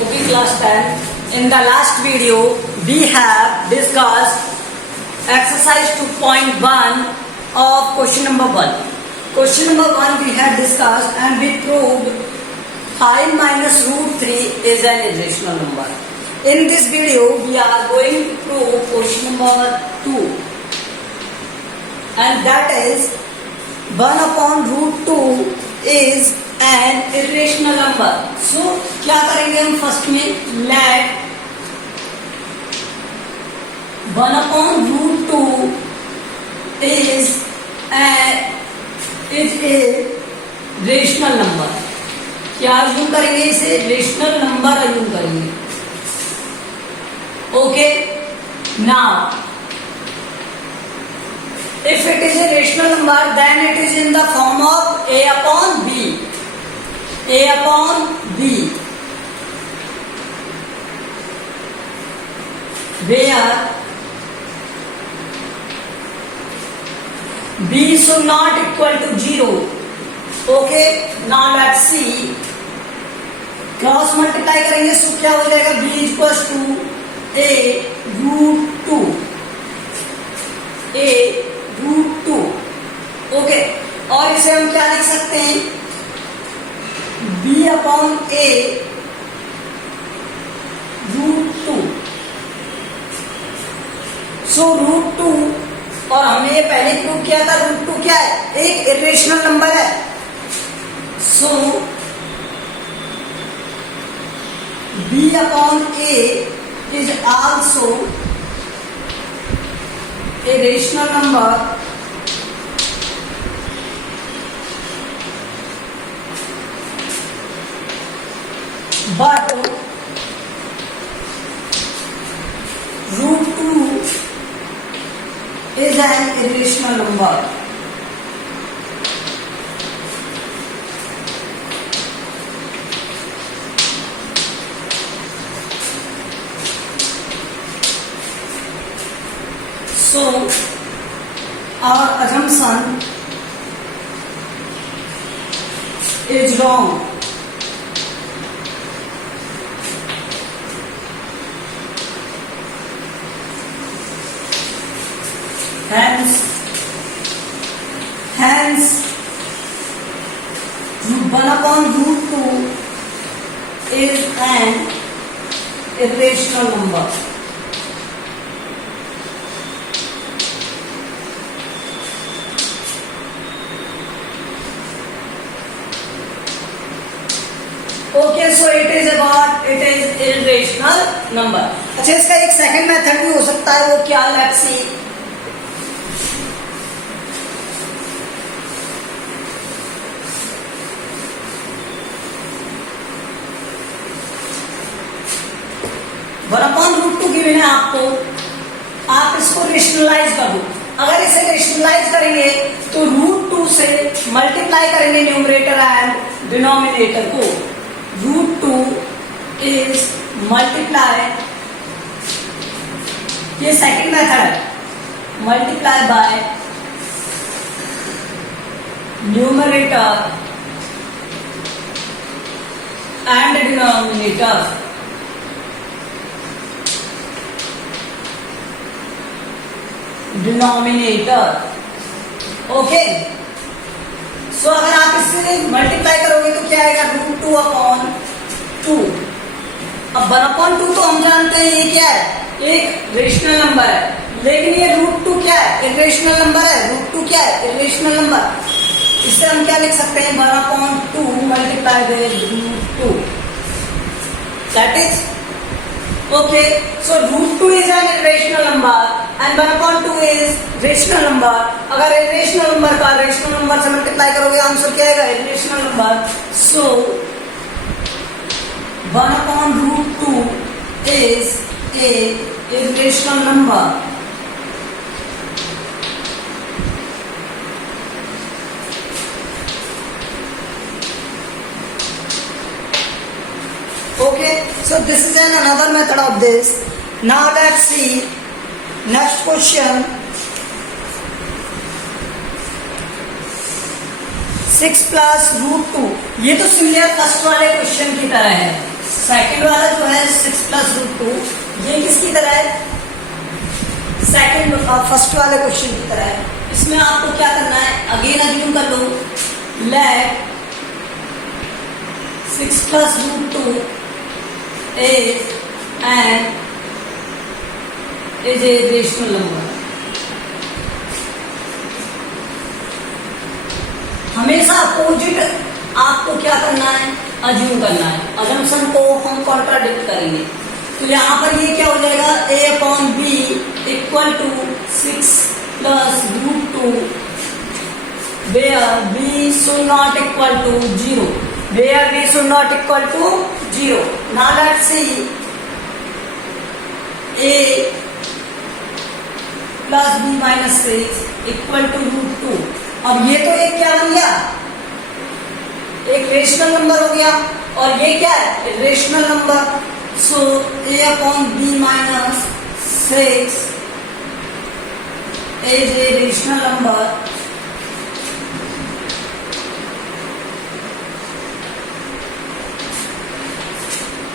Okay, class 10. In the last video, we have discussed exercise 2.1 of question number 1. Question number 1 we had discussed and we proved 5 minus root 3 is an irrational number. In this video, we are going to prove question number 2. And that is 1 upon root 2 is an irrational number. So क्या करेंगे हम first में let 1 upon root 2 is a rational number. क्या assume करेंगे इसे rational number assume करेंगे. Okay, now if it is a rational number, then it is in the form of a upon b. A upon b, where b should not equal to 0. Okay, now let's see. Cross multiply करेंगे तो क्या हो जाएगा? b equals to a root 2. a root 2. Okay, और इसे हम क्या लिख सकते हैं? b upon a root 2. So root 2, और हमने ये पहले प्रूव किया था रूट 2 क्या है? एक इरेशनल नंबर है. सो b upon a is also a rational number but root 2 is an irrational number. So our assumption is wrong. Hence 1 upon root 2 is an irrational number. Okay, so it is irrational number. अच्छा, इसका एक second method भी हो सकता है. वो क्या? Let's see. One upon root 2 given है आपको, आप इसको रेशनलाइज कर दो. अगर इसे रेशनलाइज करेंगे तो रूट 2 से मल्टीप्लाई करेंगे न्यूमरेटर एंड डिनोमिनेटर को. रूट 2 इज मल्टीप्लाई, ये सेकंड मेथड है, multiply by numerator and denominator. Okay, so अगर आप इससे मल्टीप्लाई करोगे तो क्या आएगा? Root 2 upon 2. अब 1 अपॉन 2 तो हम जानते हैं ये क्या है? एक रेशनल नंबर है. लेकिन ये रूट 2 क्या है? इरेशनल नंबर है. रूट 2 क्या है? Irrational number. इससे हम क्या लिख सकते हैं? 1 upon 2 multiply by root 2. That is okay. So root 2 is an irrational number and 1 upon 2 is rational number. अगर irrational number का rational number से मल्टीप्लाई करोगे आंसर क्या आएगा? irrational number. So 1 upon root 2 is a irrational number. Okay, so this is another method of this. Now let's see next question. 6 plus root 2, ये तो similar first वाले question की तरह है. सेकंड वाला जो है 6 प्लस रूट 2, ये किसकी तरह है? सेकंड फर्स्ट वाले क्वेश्चन की तरह है। इसमें आपको क्या करना है, अगेन अज्यूम कर लो, let 6 plus root 2 is a rational number। हमेशा अपोजिट आपको क्या करना है, अज्यूम करना है। अजम्पशन को हम कॉन्ट्राडिक्ट करेंगे। तो यहाँ पर ये क्या हो जाएगा, a upon b equal to 6 plus root 2 where b should not equal to 0, where b should not equal to 0। Now let's see a plus b minus 6 equal to root 2। अब ये तो एक क्या बन गया, एक रेशनल नंबर हो गया, और ये क्या है, rational number. So a upon b minus 6 is a rational number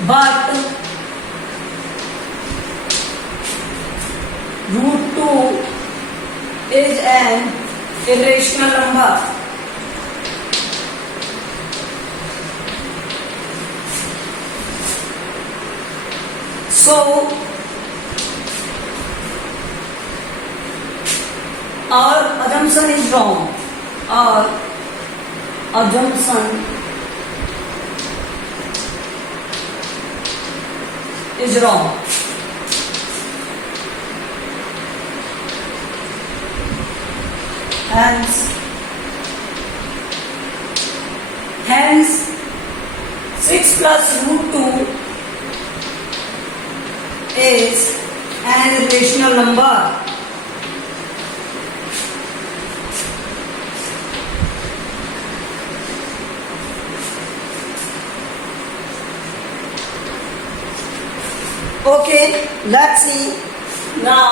but root 2 is an irrational number। So our assumption is wrong। Our assumption is wrong। Hence 6 plus root 2 is an irrational number। Okay, let's see now।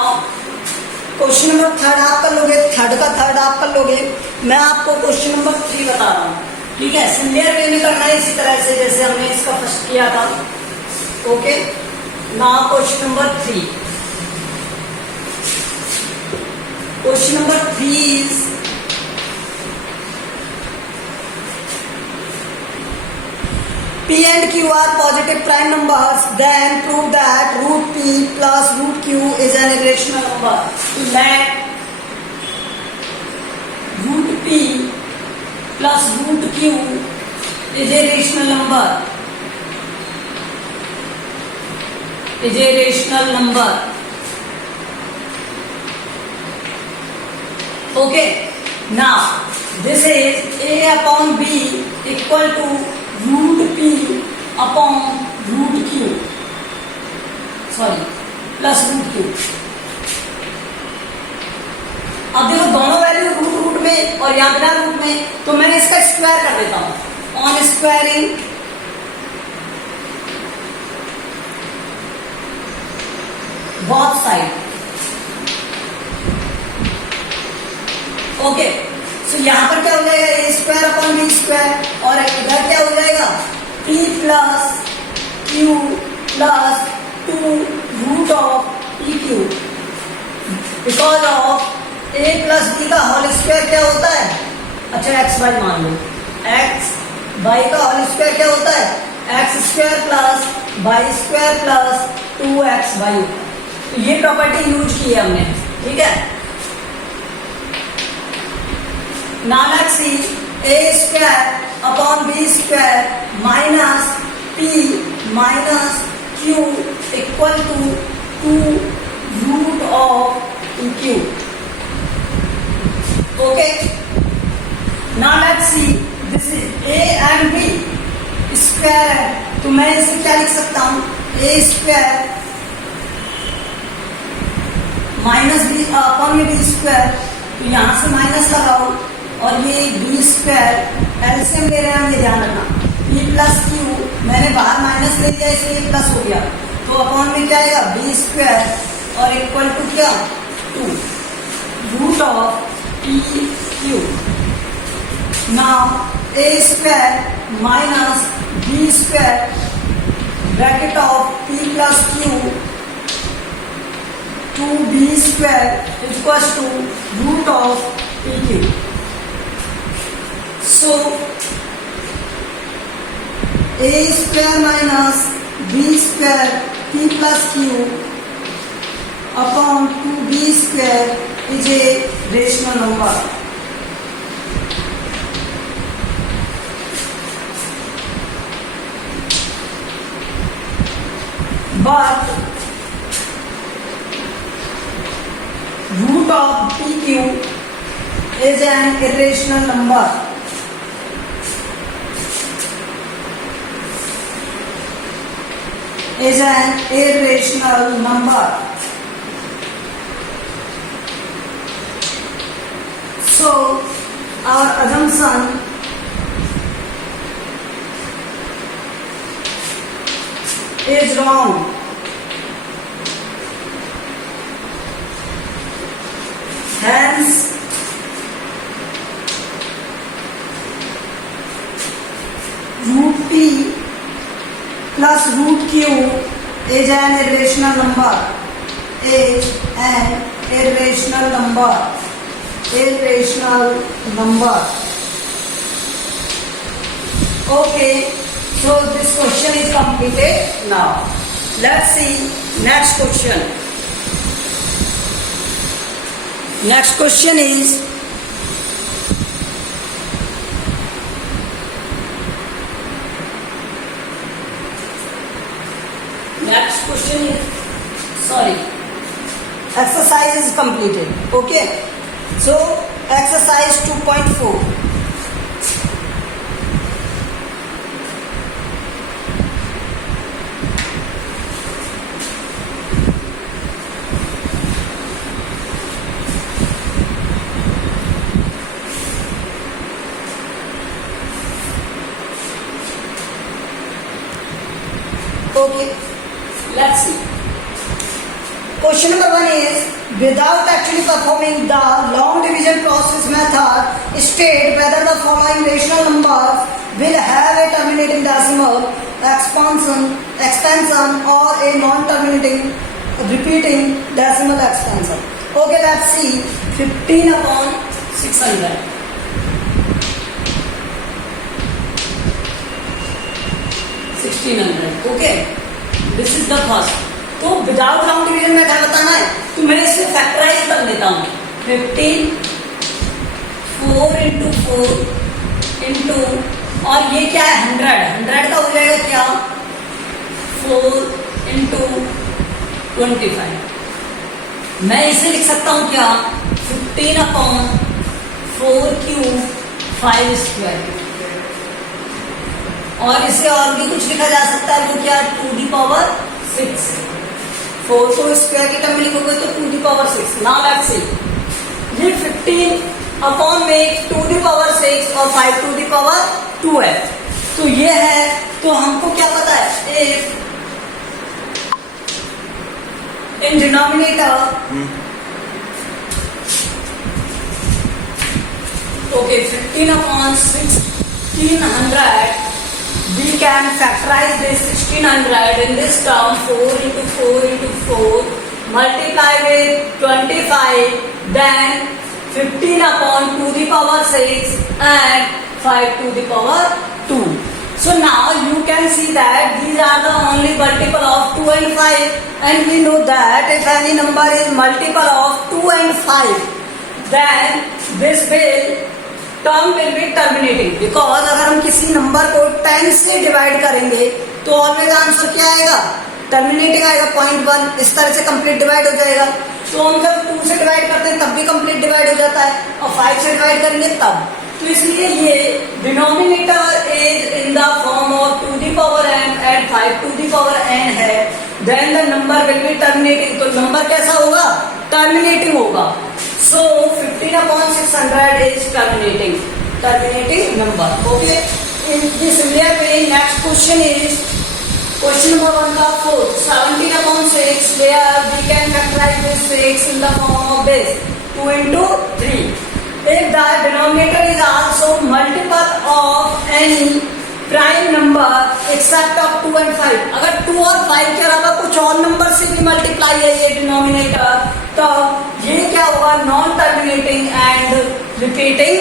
Question number third आप कर लोगे, third का third आप कर लोगे। मैं आपको question number 3 बता रहा हूँ, ठीक है। सिमिलर वे में करना है, इसी तरह से जैसे हमने इसका फर्स्ट किया था। Okay, now question number 3। Question number 3 is P and Q are positive prime numbers, then prove that root P plus root Q is an irrational number। तो let root P plus root Q is a rational number, is a rational number। Okay, now this is A upon B equal to root P upon root Q, plus root Q। अब देखो दोनों value root में और यहाँ बिना root में, तो मैंने इसका स्क्वायर कर देता हूं। On squaring both side. Okay, so यहाँ पर क्या हो जाएगा, A square upon B square, और इधर क्या हो जाएगा, p plus Q plus 2 root of P Q, because of A plus B का होल स्क्वायर क्या होता है, अच्छा एक्स वाई मान लो, एक्स वाई का होल स्क्वायर क्या होता है, X square plus Y square plus 2x Y. तो ये प्रॉपर्टी यूज की है हमने, ठीक है। Now let's see a square upon b square minus p minus q equal to 2 root of 2q। Okay, now let's see this is a and b square है, तो मैं इसे क्या लिख सकता हूँ, a square minus b upon में b square, तो यहाँ से माइनस लगाओ, और ये बी स्क्वायर एलसीएम ले रहे हैं, ये ध्यान रखना, पी प्लस क्यू मैंने बाहर माइनस ले लिया इसलिए प्लस हो गया, तो अपॉन में क्या आएगा बी स्क्वायर और इक्वल टू क्या 2 root of P q. Now a square minus b square bracket of p plus q 2b square is equals to root of pq. So a square minus b square p plus q upon 2b square is a rational number. But root of pq is an irrational number. Is an irrational number. So our assumption is wrong. Hence, root p plus root q is an irrational number. Is an irrational number. Irrational number. Okay, so this question is completed now. Let's see next question. Next question is exercise is completed. Okay, so exercise 2.4. Okay, let's see. Question number 1 is, without actually performing the long division process method, state whether the following rational numbers will have a terminating decimal expansion or a non-terminating repeating decimal expansion. Okay, let's see. 15 upon 600. Okay, this is the first. तो without round division में क्या बताना है, तो मैं इसे factorise कर देता हूँ. 15 4 into 4 into और ये क्या है 100 का हो जाएगा क्या 4 into 25. मैं इसे लिख सकता हूँ क्या 15 upon 4 cube 5 square. और इसे और भी कुछ लिखा जा सकता है, वो क्या 2 the power 6. 4 को स्क्वायर की टर्म में लिखोगे तो 2 the power 6. नाउ लेट्स सी, ये 15 अपॉन में 2 the power 6 और 5 to the power 2 है. तो ये है, तो हमको क्या पता है, in denominator okay 15 upon 1600 we can factorize this 1600 in this term 4 into 4 into 4 multiply with 25, then 15 upon 2 the power 6 and 5 to the power 2. So now you can see that these are the only multiple of 2 and 5, and we know that if any number is multiple of 2 and 5 then this term will be terminating. Because अगर हम किसी number को 10 से divide करेंगे तो always answer क्या आएगा, terminating आएगा. 0.1 इस तरह से कंप्लीट डिवाइड हो जाएगा. तो हम जब 2 से डिवाइड करते हैं तब भी कंप्लीट डिवाइड हो जाता है, और 5 से डिवाइड करेंगे तब. तो इसलिए ये denominator is in the form of 2 the power n and 5 to the power n है, then the number will be terminating. तो नंबर कैसा होगा, टर्मिनेटिंग होगा. So 15 upon 600 is terminating number. Okay. In this similar way, next question is question number 1 का 4. 17 upon 6, where we can factorize this 6 in the form of this 2 into 3. If the denominator is also multiple of any prime number except of 2 and 5। अगर 2 और 5 के अलावा कुछ और number से भी multiply है ये डिनोमिनेटर, तो ये क्या होगा, non terminating and repeating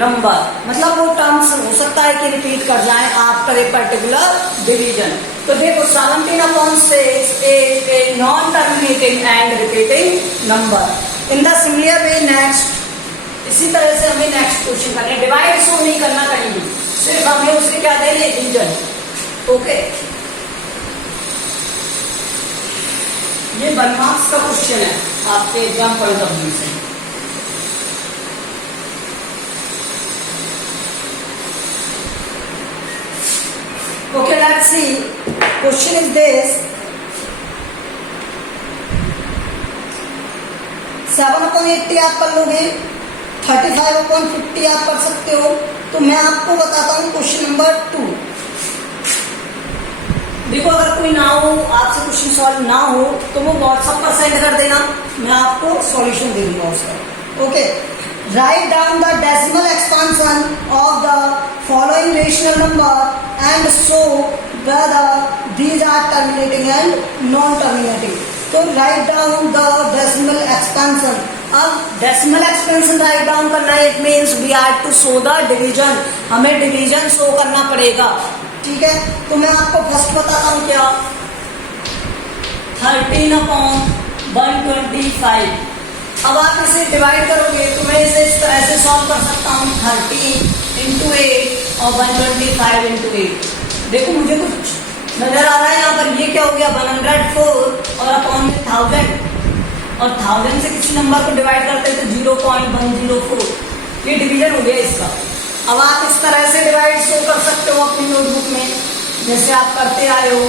number. मतलब वो टर्म्स हो सकता है कि रिपीट कर जाए आफ्टर ए पर्टिकुलर डिवीजन। तो देखो 17/6 is a non terminating and repeating number। in the similar way next, इसी तरह से हमें नेक्स्ट क्वेश्चन करना है। डिवाइड शो नहीं करना कहीं भी, सिर्फ हमें उसे क्या देना है, डिवीजन। ओके, ये 1 मार्क्स का क्वेश्चन है आपके एग्जाम पॉइंट ऑफ व्यू से। Okay, let's see, question is this, 7/80 आप कर लोगे, 35/50 आप कर सकते हो। तो मैं आपको बताता हूँ क्वेश्चन नंबर 2। देखो अगर कोई ना हो, आपसे क्वेश्चन सॉल्व ना हो तो वो व्हाट्सएप पर सेंड कर देना, मैं आपको सॉल्यूशन दे दूंगा उसका। Okay, write down the decimal expansion of the following rational number and show whether these are terminating and non terminating. तो write down the decimal expansion. अब डेसिमल एक्सपेंशन राइट डाउन करना है, it means we are to show the division, हमें division show करना पड़ेगा। ठीक है, तो मैं आपको फर्स्ट बताता हूँ क्या, 13/125। अब आप इसे डिवाइड करोगे तो मैं इसे इस तरह से सॉल्व कर सकता हूँ, 30 × 8 और 125 × 8। देखो मुझे कुछ नजर आ रहा है यहाँ पर, ये क्या हो गया, 104 और अपॉन में 1000, और 1000 से किसी नंबर को डिवाइड करते हैं तो 0.104, ये डिवीजन हो गया इसका। अब आप इस तरह से डिवाइड शो कर सकते हो अपनी नोटबुक में, जैसे आप करते आए हो,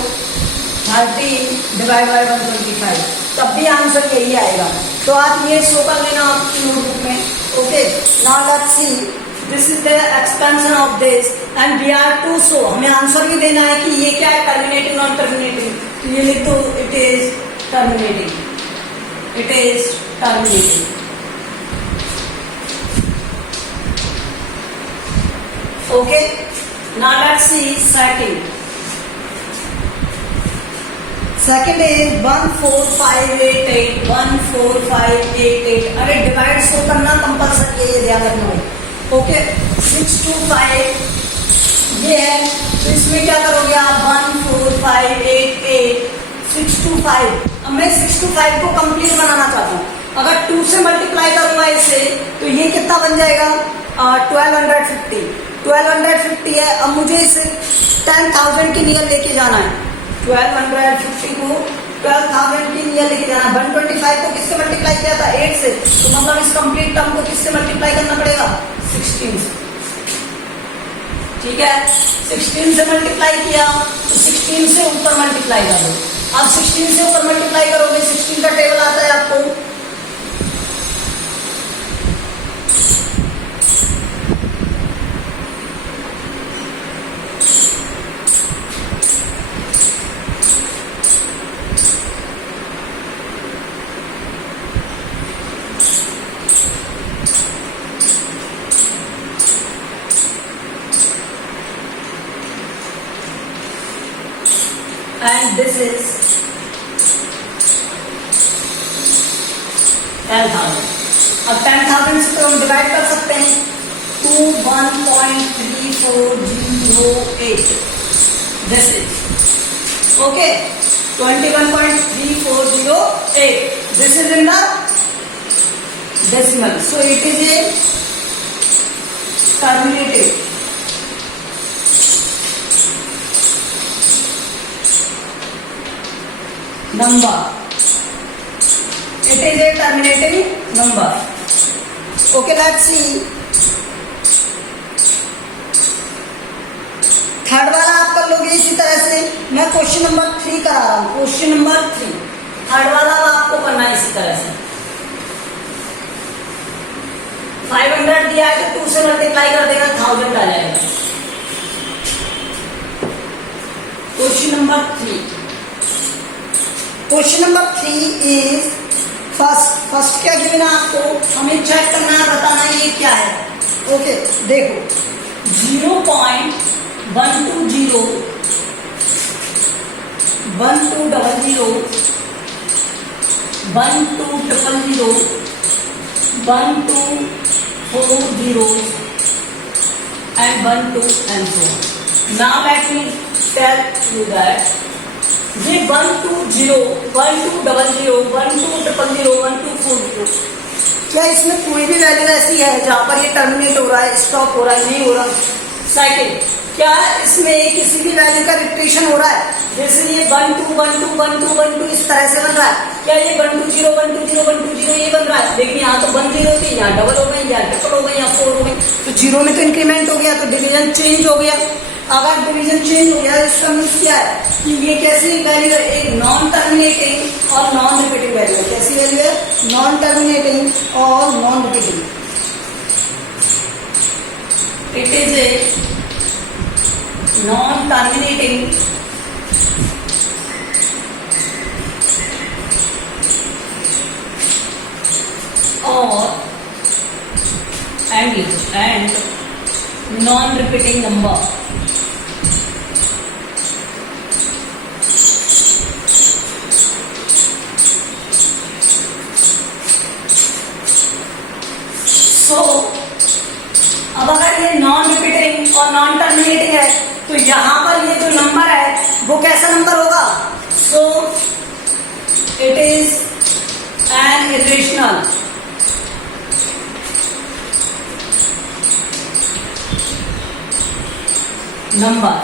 30/125, तब भी आंसर यही आएगा। तो आप ये शो कर लेना आपकी नोटबुक में। Okay, now let's see, this is the expansion of this and we are to show, हमें आंसर भी देना है कि ये क्या है, टर्मिनेटिंग नॉन टर्मिनेटिंग। तो ये लिख दो, it is terminating, it is terminating। Okay, now let's see second। Second is 14588, 14588। अरे डिवाइड शो करना कंपल्सरी है, ये ध्यान रखना है। ओके, 625 ये है, तो इसमें क्या करोगे आप, 14588 625। अब मैं 625 को कंप्लीट बनाना चाहता हूँ, अगर 2 से मल्टीप्लाई करूंगा इसे तो ये कितना बन जाएगा, 1250। 1250 है, अब मुझे इसे 10,000 की नियर लेके जाना है। 1250 को 12,000 की नियर लेके जाना है। 125 को किससे मल्टीप्लाई किया था, 8 से, तो मतलब इस कंप्लीट टर्म को किससे मल्टीप्लाई करना पड़ेगा, 16 से। ठीक है, 16 से मल्टीप्लाई किया तो 16 से ऊपर मल्टीप्लाई कर दो। अब 16 से ऊपर मल्टीप्लाई करोगे, 16 का टेबल आता है आपको, and this is 10,000। अब 10,000 से तो हम डिवाइड कर सकते हैं, 21.3408, this is okay, 21.3408, this is in the decimal, so it is a terminative number, it is a terminating number। okay, let's see, third वाला आप कर लोगे इसी तरह से। मैं क्वेश्चन नंबर 3 करा रहा हूँ, क्वेश्चन नंबर 3 थर्ड वाला आपको करना है इसी तरह से। 500 दिया है तो 2 से मल्टीप्लाई कर देगा, 1000 आ जाएगा। Question number 3, question number 3 is first क्या गिवन है आपको, हमें चेक करना है, बताना है ये क्या है। ओके, देखो 0.1 1 2 0 1 2 double 0 1 2 triple 0 1 2 4 0 and 1 2 and so on. Now let me tell you that ये 1 2 0 1 2 डबल 0 1 2 ट्रिपल 0 1 2 4 0, क्या इसमें कोई भी वैल्यू ऐसी है जहां पर ये टर्मिनेट हो रहा है, स्टॉप हो रहा है, नहीं हो रहा? सेकंड, क्या इसमें किसी भी वैल्यू का रिपीटेशन हो रहा है? जैसे ये 1 2 1 2 1 2 1 2 इस तरह से बन रहा है, क्या ये 1 2 0 1 2 0 1 2 0 ये बन रहा है? देखिए यहाँ तो 1 0 थी, यहाँ डबल हो गई, यहाँ ट्रिपल हो गई, यहाँ 4 हो गई, तो 0 में तो इंक्रीमेंट हो गया, तो डिवीजन चेंज हो गया। अगर डिवीजन चेंज हो गया इसका मीन्स क्या है कि ये कैसी वैल्यू है? एक नॉन टर्मिनेटिंग और नॉन रिपीटिंग वैल्यू है। कैसी वैल्यू है? नॉन टर्मिनेटिंग और non repeating. It is a non terminating और and non repeating number. So अब अगर ये नॉन रिपीटिंग और नॉन टर्मिनेटिंग है तो यहां पर ये जो नंबर है वो कैसा नंबर होगा? So it is an irrational number.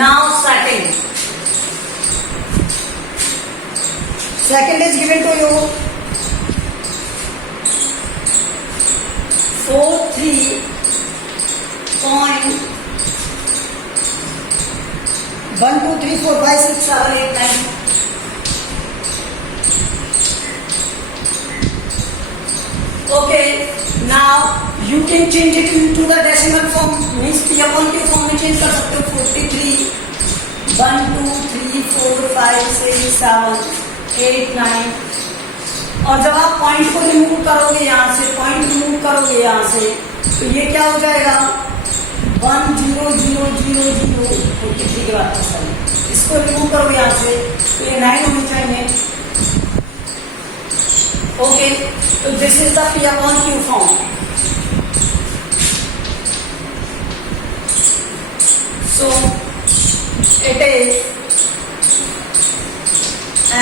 Now second is given to you 1 2 3 4 5 6 7 8 9. Okay, now you can change it into the decimal form, means p upon q form में change कर सकते हो। 43 1 2 3 4 5 6 7 8 9। और जब आप पॉइंट को रिमूव करोगे यहाँ से, पॉइंट रिमूव करोगे यहाँ से, तो ये क्या हो जाएगा? 1 0 0 0 0 43 के बाद इसको रिमूव करोगे यहाँ से तो ये 9 होनी चाहिए। ओके, तो this is the p upon q form. So it is a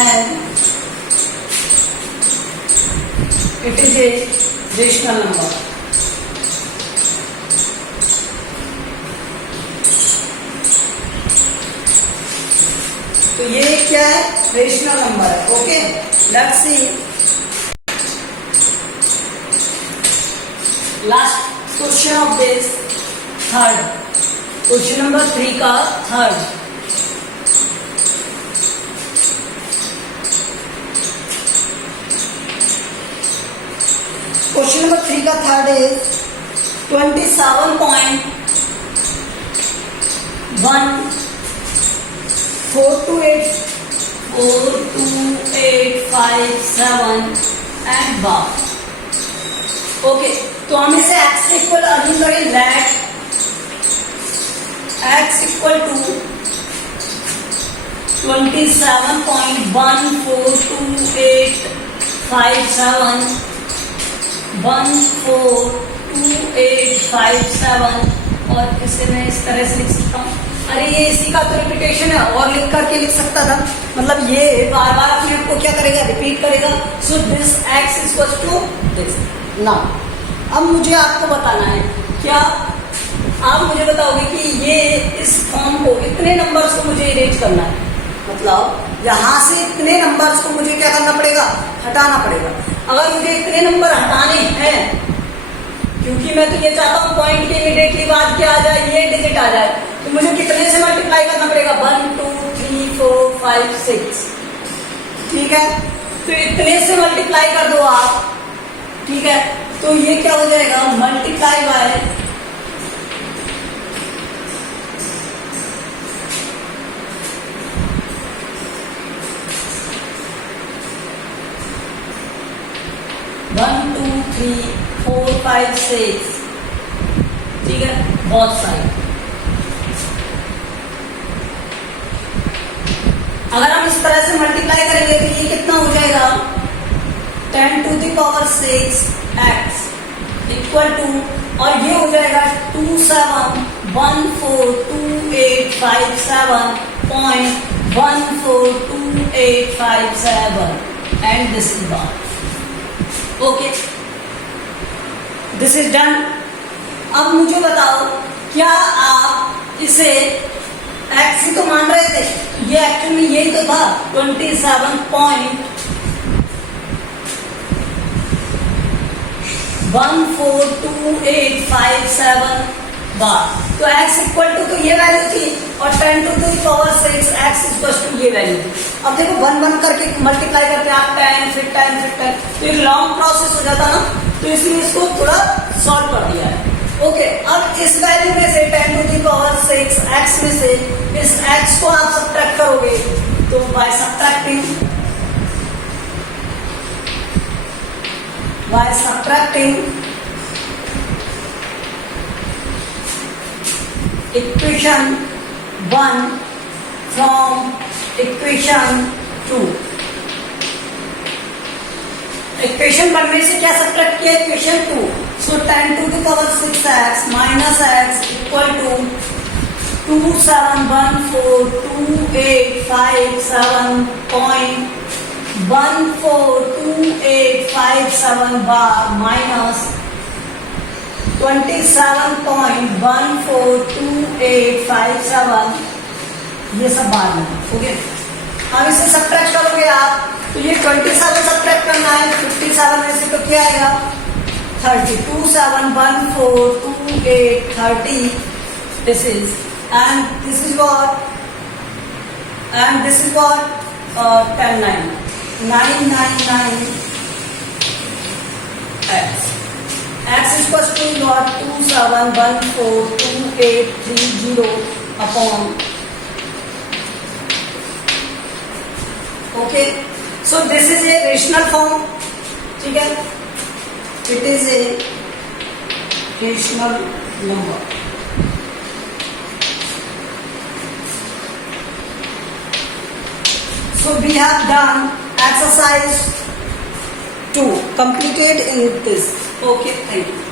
rational number. तो ये क्या है? रेशनल नंबर है। Okay, let's see last question of this third, question number 3 का थर्ड। क्वेश्चन नंबर 3 का third is 27.14285 and bar. Okay, तो हम इसे x इक्वल अर्जुन करें दैट x इक्वल टू 27.14285 142857 और इसे मैं इस तरह से लिख सकता हूँ। अरे ये इसी का तो रिपीटेशन है, और लिख करके लिख सकता था, मतलब ये बार बार अपने आप को क्या करेगा? रिपीट करेगा। So this x equal to this. Now अब मुझे आपको बताना है, क्या आप मुझे बताओगे कि ये इस फॉर्म को, इतने नंबर्स को मुझे इरेज करना है, मतलब यहां से इतने नंबर्स को मुझे क्या करना पड़ेगा? हटाना पड़ेगा। अगर मुझे इतने नंबर हटाने हैं, क्योंकि मैं तो ये चाहता हूँ पॉइंट के इमीडिएटली बाद क्या आ जाए? ये डिजिट आ जाए, तो मुझे कितने से मल्टीप्लाई करना पड़ेगा? 1 2 3 4 5 6। ठीक है, तो इतने से मल्टीप्लाई कर दो आप। ठीक है, तो ये क्या हो जाएगा? Multiply by 1 2 3 4 5 6 both side. अगर हम इस तरह से मल्टीप्लाई करेंगे तो ये कितना हो जाएगा 10 to the power 6 x equal to, और ये हो जाएगा 27142857.14287 and this is one. Okay, this is done. अब मुझे बताओ, क्या आप इसे एक्स ही तो मान रहे थे, ये एक्चुअली में यही तो था 27.14287 बार. तो x इक्वल टू तो ये वैल्यू थी और 10 to the power 6 x equal to ये वैल्यू थी. अब देखो 1 1 करके मल्टीप्लाई करके आप 10 फिर 10 फिर 10, तो एक लॉन्ग प्रोसेस हो जाता ना, तो इसलिए इसको थोड़ा सॉल्व कर दिया है. ओके, अब इस वैल्यू में से 10 to the power 6 x में से इस x को आप सब्ट्रैक्ट करोगे, तो by subtracting equation 1 from equation 2. Equation 1 में से क्या सब्ट्रैक्ट किया, equation 2. So 10 to the power 6x minus x equal to 27142857.14287 bar minus 27.14287, ये सब बार में. ओके, अब इसे सब्ट्रैक्ट करोगे आप, तो ये 27 सब्ट्रैक्ट करना है 57 में से, तो क्या आएगा 30. 27142830. This is and this is what 10 999 x. X is equal to what 27142830 upon. Okay, so this is a rational form. ठीक है, it is a rational number. So we have done exercise 2 completed in this. Okay, thank you.